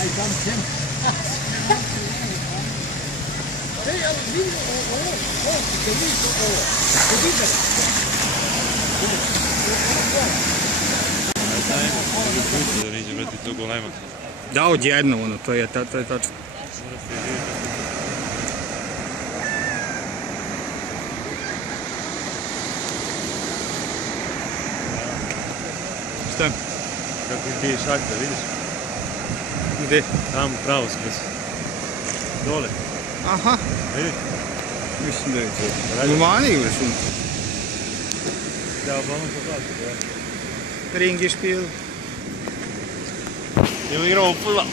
Aj, tam ćem. Ej, ali vidi ovo, te vidi ovo. Vidite. Da niđe vrati to golema. Da, odjedno, ono, to je tačno. Šta? Kako im bije šakta, vidiš? Gdje? Tamo pravo skroz. Dole. Aha. Vidiš? Mislim da je to. Normani ili su? Da, uglavnom pokazati, ja. Ringišpil. Ili igramo fula.